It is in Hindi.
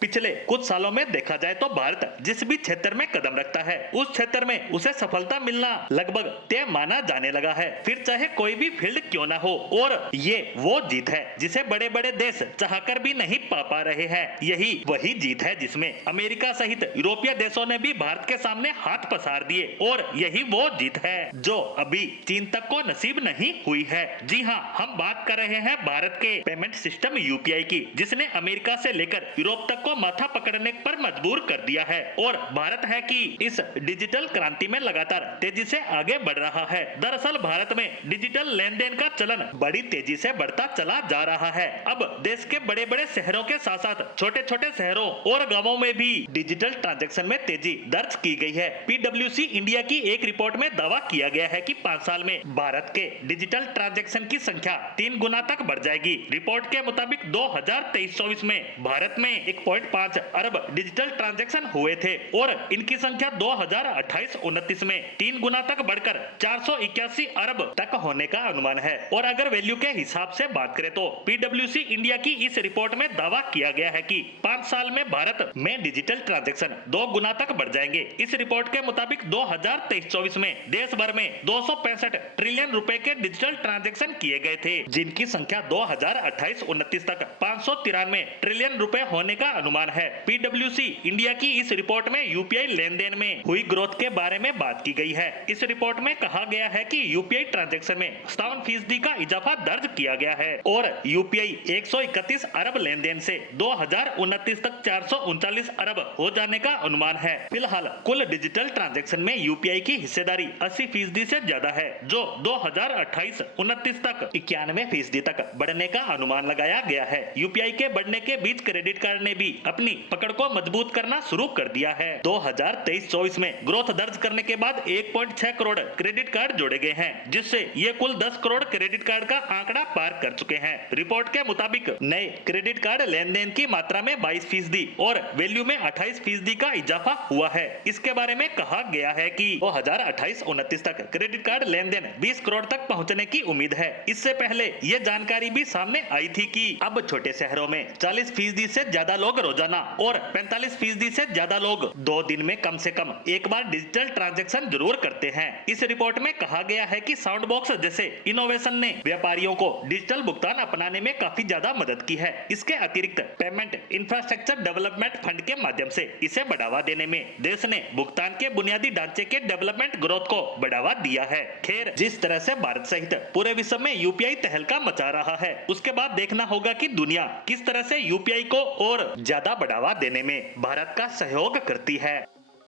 पिछले कुछ सालों में देखा जाए तो भारत जिस भी क्षेत्र में कदम रखता है उस क्षेत्र में उसे सफलता मिलना लगभग तय माना जाने लगा है, फिर चाहे कोई भी फील्ड क्यों ना हो। और ये वो जीत है जिसे बड़े बड़े देश चाहकर भी नहीं पा रहे हैं। यही वही जीत है जिसमें अमेरिका सहित यूरोपीय देशों ने भी भारत के सामने हाथ पसार दिए, और यही वो जीत है जो अभी चीन तक को नसीब नहीं हुई है। जी हाँ, हम बात कर रहे हैं भारत के पेमेंट सिस्टम यूपीआई की, जिसने अमेरिका से लेकर यूरोप तक को माथा पकड़ने पर मजबूर कर दिया है। और भारत है कि इस डिजिटल क्रांति में लगातार तेजी से आगे बढ़ रहा है। दरअसल भारत में डिजिटल लेन देन का चलन बड़ी तेजी से बढ़ता चला जा रहा है। अब देश के बड़े बड़े शहरों के साथ साथ छोटे छोटे शहरों और गांवों में भी डिजिटल ट्रांजैक्शन में तेजी दर्ज की गई है। पीडब्ल्यूसी इंडिया की एक रिपोर्ट में दावा किया गया है कि 5 साल में भारत के डिजिटल ट्रांजैक्शन की संख्या 3 गुना तक बढ़ जाएगी। रिपोर्ट के मुताबिक 2023-24 में भारत में 1.5 अरब डिजिटल ट्रांजैक्शन हुए थे और इनकी संख्या 2028-29 में 3 गुना तक बढ़कर 481 अरब तक होने का अनुमान है। और अगर वैल्यू के हिसाब से बात करें तो पीडब्ल्यूसी इंडिया की इस रिपोर्ट में दावा किया गया है कि 5 साल में भारत में डिजिटल ट्रांजैक्शन 2 गुना तक बढ़ जाएंगे। इस रिपोर्ट के मुताबिक 2023-24 में देश भर में 265 ट्रिलियन रुपए के डिजिटल ट्रांजैक्शन किए गए थे, जिनकी संख्या 2028-29 तक 593 ट्रिलियन रुपए होने का अनुमान है। पीडब्ल्यूसी इंडिया की इस रिपोर्ट में यूपीआई लेन देन में हुई ग्रोथ के बारे में बात की गई है। इस रिपोर्ट में कहा गया है कि यूपीआई ट्रांजैक्शन में 57% का इजाफा दर्ज किया गया है और यूपीआई 131 अरब लेन देन से 2029 तक 439 अरब हो जाने का अनुमान है। फिलहाल कुल डिजिटल ट्रांजैक्शन में यूपीआई की हिस्सेदारी 80% से ज्यादा है, जो 2028-29 तक 91% तक बढ़ने का अनुमान लगाया गया है। यूपीआई के बढ़ने के बीच क्रेडिट कार्ड ने भी अपनी पकड़ को मजबूत करना शुरू कर दिया है। 2023-24 में ग्रोथ दर्ज करने के बाद 1.6 करोड़ क्रेडिट कार्ड जोड़े गए हैं, जिससे ये कुल 10 करोड़ क्रेडिट कार्ड का आंकड़ा पार कर चुके हैं। रिपोर्ट के मुताबिक नए क्रेडिट कार्ड लेन देन की मात्रा में 22% और वैल्यू में 28% का इजाफा हुआ है। इसके बारे में कहा गया है कि 2028-29 तक क्रेडिट कार्ड लेन देन 20 करोड़ तक पहुंचने की उम्मीद है। इससे पहले ये जानकारी भी सामने आई थी कि अब छोटे शहरों में 40% से ज्यादा लोग रोजाना और 45% से ज्यादा लोग 2 दिन में कम से कम एक बार डिजिटल ट्रांजैक्शन जरूर करते हैं। इस रिपोर्ट में कहा गया है कि साउंड बॉक्स जैसे इनोवेशन ने व्यापारियों को डिजिटल भुगतान अपनाने में काफी ज्यादा मदद की है। इसके अतिरिक्त पेमेंट इंफ्रास्ट्रक्चर डेवलपमेंट फंड के माध्यम से इसे बढ़ावा देने में देश ने भुगतान के बुनियादी ढांचे के डेवलपमेंट ग्रोथ को बढ़ावा दिया है। खैर, जिस तरह से भारत सहित पूरे विश्व में यूपीआई तहलका मचा रहा है, उसके बाद देखना होगा कि दुनिया किस तरह से यूपीआई को और ज्यादा बढ़ावा देने में भारत का सहयोग करती है।